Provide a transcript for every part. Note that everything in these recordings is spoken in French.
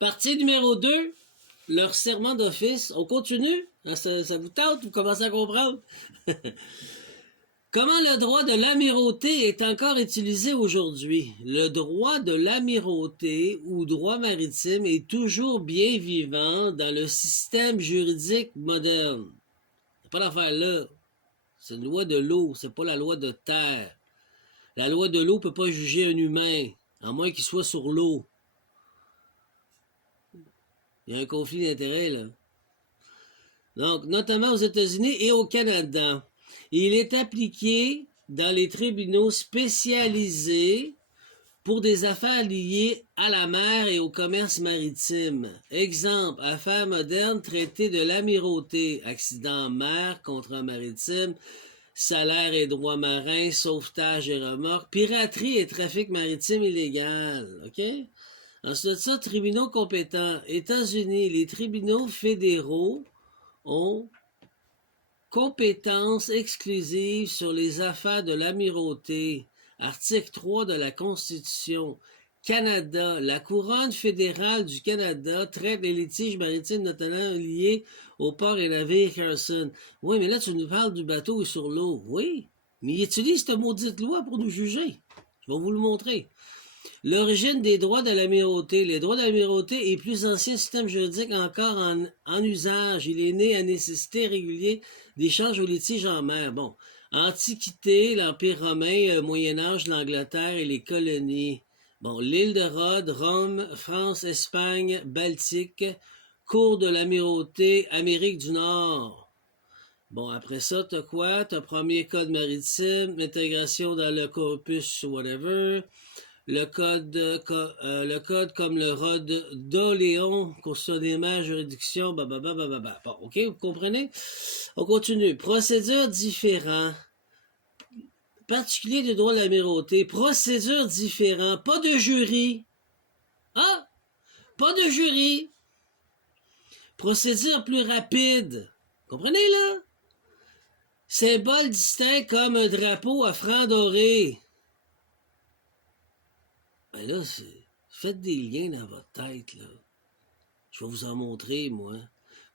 Partie numéro 2, leur serment d'office. On continue? Ça vous tente? Vous commencez à comprendre? Comment le droit de l'amirauté est encore utilisé aujourd'hui? Le droit de l'amirauté ou droit maritime est toujours bien vivant dans le système juridique moderne. C'est pas l'affaire là. C'est une loi de l'eau, c'est pas la loi de terre. La loi de l'eau peut pas juger un humain, à moins qu'il soit sur l'eau. Il y a un conflit d'intérêts, là. Donc, notamment aux États-Unis et au Canada. Il est appliqué dans les tribunaux spécialisés pour des affaires liées à la mer et au commerce maritime. Exemple, affaires modernes, traité de l'amirauté, accident en mer, contrat maritime, salaire et droits marins, sauvetage et remorques, piraterie et trafic maritime illégal. OK? Ensuite de ça, tribunaux compétents. États-Unis, les tribunaux fédéraux ont compétence exclusive sur les affaires de l'amirauté. Article 3 de la Constitution. Canada. La couronne fédérale du Canada traite les litiges maritimes notamment liés aux ports et navires Carson. Oui, mais là, tu nous parles du bateau et sur l'eau. Oui, mais il utilise cette maudite loi pour nous juger. Je vais vous le montrer. L'origine des droits de l'amirauté. Les droits de l'amirauté est plus ancien système juridique encore en usage. Il est né à nécessité régulière d'échanges aux litiges en mer. Bon, Antiquité, l'Empire romain, Moyen-Âge, l'Angleterre et les colonies. Bon, l'île de Rhodes, Rome, France, Espagne, Baltique, cours de l'amirauté, Amérique du Nord. Bon, après ça, t'as quoi? T'as premier code maritime, intégration dans le corpus, whatever. Le code comme le Rode d'Oléon, constitutionnellement, juridiction, Bon, OK, vous comprenez? On continue. Procédure différente. Particulier du droit de l'amirauté. Procédure différente. Pas de jury. Ah! Pas de jury. Procédure plus rapide. Comprenez, là? Symbole distinct comme un drapeau à franc doré. Ben là, faites des liens dans votre tête, là. Je vais vous en montrer, moi.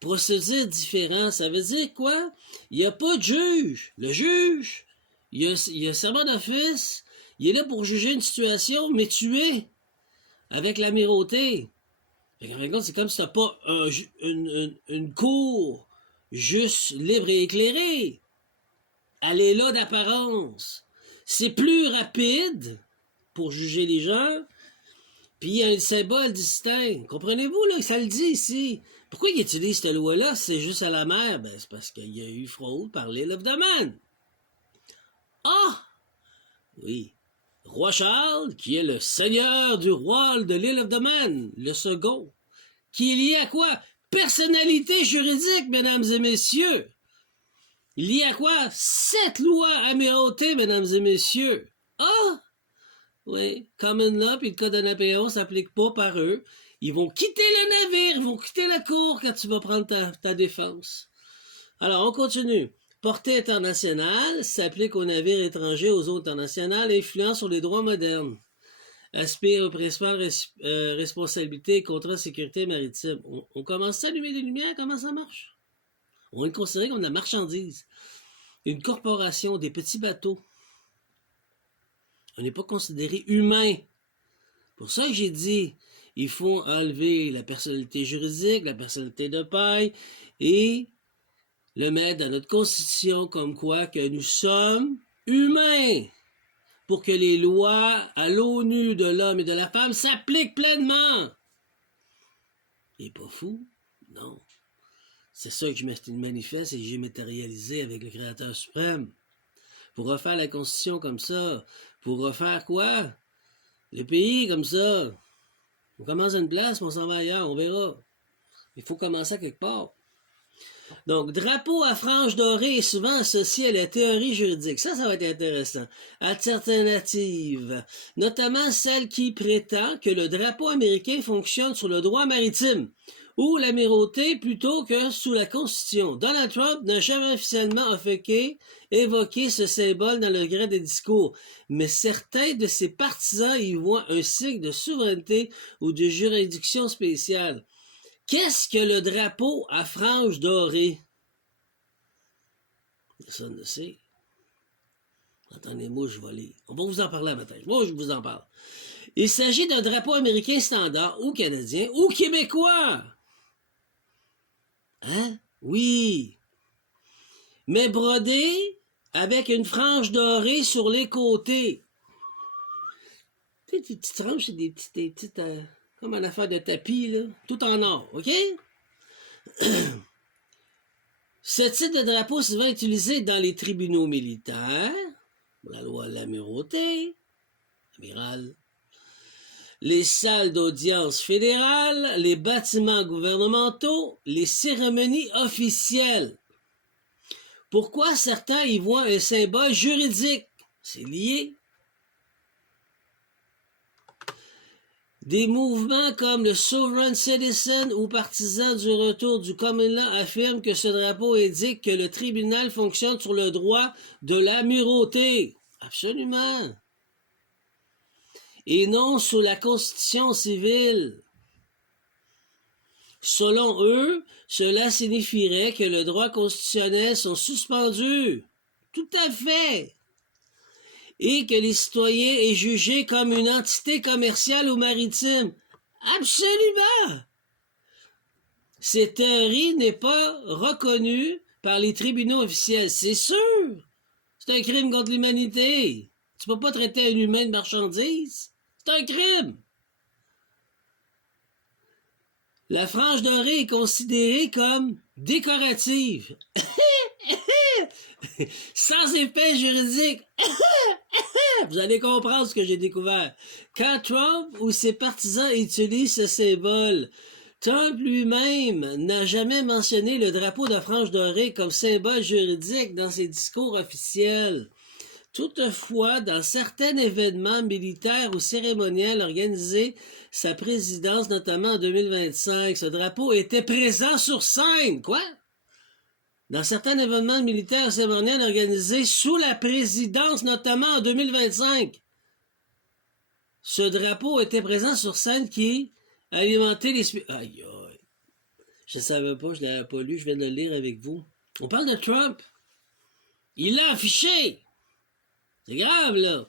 Procédure différente, ça veut dire quoi? Il n'y a pas de juge. Le juge, il y a un serment d'office, il est là pour juger une situation, mais tu es avec l'amirauté. En fin de compte, c'est comme si tu n'as pas une cour juste, libre et éclairée. Elle est là d'apparence. C'est plus rapide pour juger les gens, puis il y a un symbole distinct. Comprenez-vous, là, ça le dit ici. Pourquoi il utilise cette loi-là si c'est juste à la mer? Ben, c'est parce qu'il y a eu fraude par l'île of Man. Ah! Oui. Roi Charles, qui est le seigneur du roi de l'île of Man, le second, qui est lié à quoi? Personnalité juridique, mesdames et messieurs. Lié à quoi? Cette loi amirauté, mesdames et messieurs. Ah! Oui, Common Law puis le Code de Napoléon s'applique pas par eux. Ils vont quitter le navire, ils vont quitter la cour quand tu vas prendre ta défense. Alors, on continue. Portée internationale s'applique aux navires étrangers, aux eaux internationales, influence sur les droits modernes. Aspire aux principales responsabilités et contrats de sécurité maritime. On commence à allumer des lumières, comment ça marche? On est considéré comme de la marchandise. Une corporation, des petits bateaux. On n'est pas considéré humain. Pour ça que j'ai dit, il faut enlever la personnalité juridique, la personnalité de paille, et le mettre dans notre constitution comme quoi que nous sommes humains, pour que les lois à l'ONU de l'homme et de la femme s'appliquent pleinement. Il n'est pas fou? Non. C'est ça que je manifeste et j'ai matérialisé avec le Créateur suprême. Pour refaire la Constitution comme ça. Pour refaire quoi? Le pays comme ça. On commence à une place, mais on s'en va ailleurs, on verra. Il faut commencer à quelque part. Donc, drapeau à franges dorées est souvent associé à la théorie juridique. Ça va être intéressant. Alternative, notamment celle qui prétend que le drapeau américain fonctionne sur le droit maritime. ou l'amirauté plutôt que sous la Constitution. Donald Trump n'a jamais officiellement évoqué ce symbole dans le gré des discours, mais certains de ses partisans y voient un signe de souveraineté ou de juridiction spéciale. Qu'est-ce que le drapeau à franges dorées? Personne ne sait. Attendez-moi, je vais lire. On va vous en parler à matin. Moi, je vous en parle. Il s'agit d'un drapeau américain standard, ou canadien, ou québécois. Hein? Oui. Mais brodé avec une frange dorée sur les côtés. Tu sais, des petites franges, c'est des petites comme une affaire de tapis, là. Tout en or, OK? Ce type de drapeau est souvent utilisé dans les tribunaux militaires, la loi de l'amirauté, amiral, les salles d'audience fédérales, les bâtiments gouvernementaux, les cérémonies officielles. Pourquoi certains y voient un symbole juridique? C'est lié. Des mouvements comme le Sovereign Citizen ou partisans du retour du common law affirment que ce drapeau indique que le tribunal fonctionne sur le droit de l'amirauté. Absolument. Et non sous la Constitution civile. Selon eux, cela signifierait que les droits constitutionnels sont suspendus. Tout à fait. Et que les citoyens est jugé comme une entité commerciale ou maritime. Absolument! Cette théorie n'est pas reconnue par les tribunaux officiels. C'est sûr! C'est un crime contre l'humanité. Tu peux pas traiter un humain de marchandise. C'est un crime! La frange dorée est considérée comme décorative. Sans effet juridique. Vous allez comprendre ce que j'ai découvert. Quand Trump ou ses partisans utilisent ce symbole, Trump lui-même n'a jamais mentionné le drapeau de frange dorée comme symbole juridique dans ses discours officiels. Toutefois, dans certains événements militaires ou cérémoniels organisés, sa présidence, notamment en 2025, ce drapeau était présent sur scène. Quoi? Dans certains événements militaires ou cérémoniels organisés sous la présidence, notamment en 2025, ce drapeau était présent sur scène qui alimentait les... Aïe, aïe. Je ne savais pas, je ne l'avais pas lu, je viens de le lire avec vous. On parle de Trump. Il l'a affiché. C'est grave, là.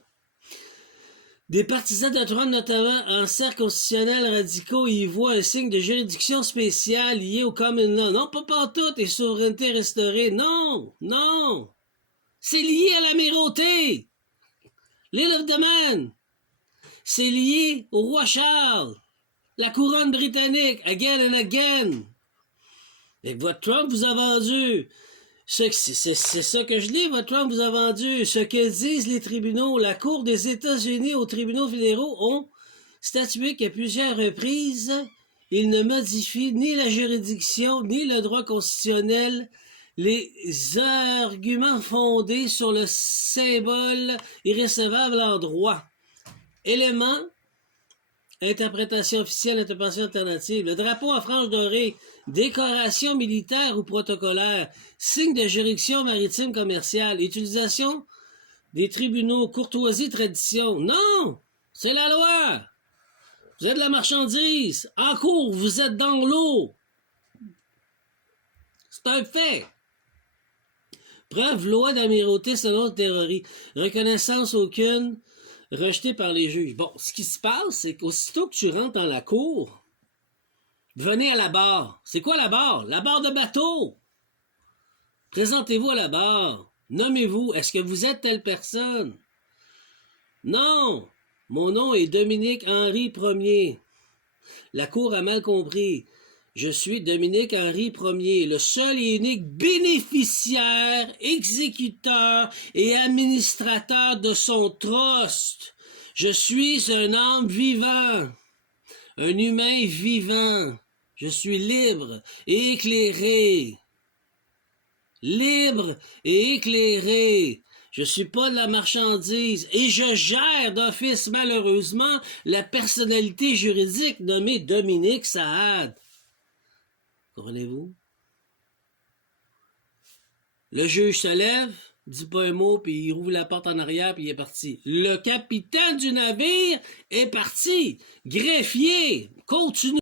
Des partisans de Trump, notamment en cercle constitutionnel radicaux, y voient un signe de juridiction spéciale lié au common law. Non, pas pantoute et souveraineté restaurée. Non, non. C'est lié à l'amirauté. L'Île of the Man. C'est lié au roi Charles. La couronne britannique, again and again. Et votre Trump vous a vendu. C'est ça que je lis, votre Trump vous a vendu. Ce que disent les tribunaux, la Cour des États-Unis aux tribunaux fédéraux ont statué qu'à plusieurs reprises, ils ne modifient ni la juridiction ni le droit constitutionnel. Les arguments fondés sur le symbole irrécevable en droit. Élément, interprétation officielle, interprétation alternative. Le drapeau en frange dorée, décoration militaire ou protocolaire, signe de juridiction maritime commerciale, utilisation des tribunaux, courtoisie, tradition. Non! C'est la loi! Vous êtes de la marchandise. En cours, vous êtes dans l'eau. C'est un fait. Preuve, loi d'amirauté selon théorie. Reconnaissance aucune. Rejeté par les juges. Bon, ce qui se passe, c'est qu'aussitôt que tu rentres dans la cour, venez à la barre. C'est quoi la barre? La barre de bateau. Présentez-vous à la barre. Nommez-vous. Est-ce que vous êtes telle personne? Non. Mon nom est Dominique-Henri Ier. La cour a mal compris. Je suis Dominique-Henri Ier, le seul et unique bénéficiaire, exécuteur et administrateur de son trust. Je suis un homme vivant, un humain vivant. Je suis libre et éclairé. Libre et éclairé. Je suis pas de la marchandise et je gère d'office, malheureusement, la personnalité juridique nommée Dominique Saad. Comprenez-vous? Le juge se lève, dit pas un mot, puis il rouvre la porte en arrière, puis il est parti. Le capitaine du navire est parti. Greffier, continue.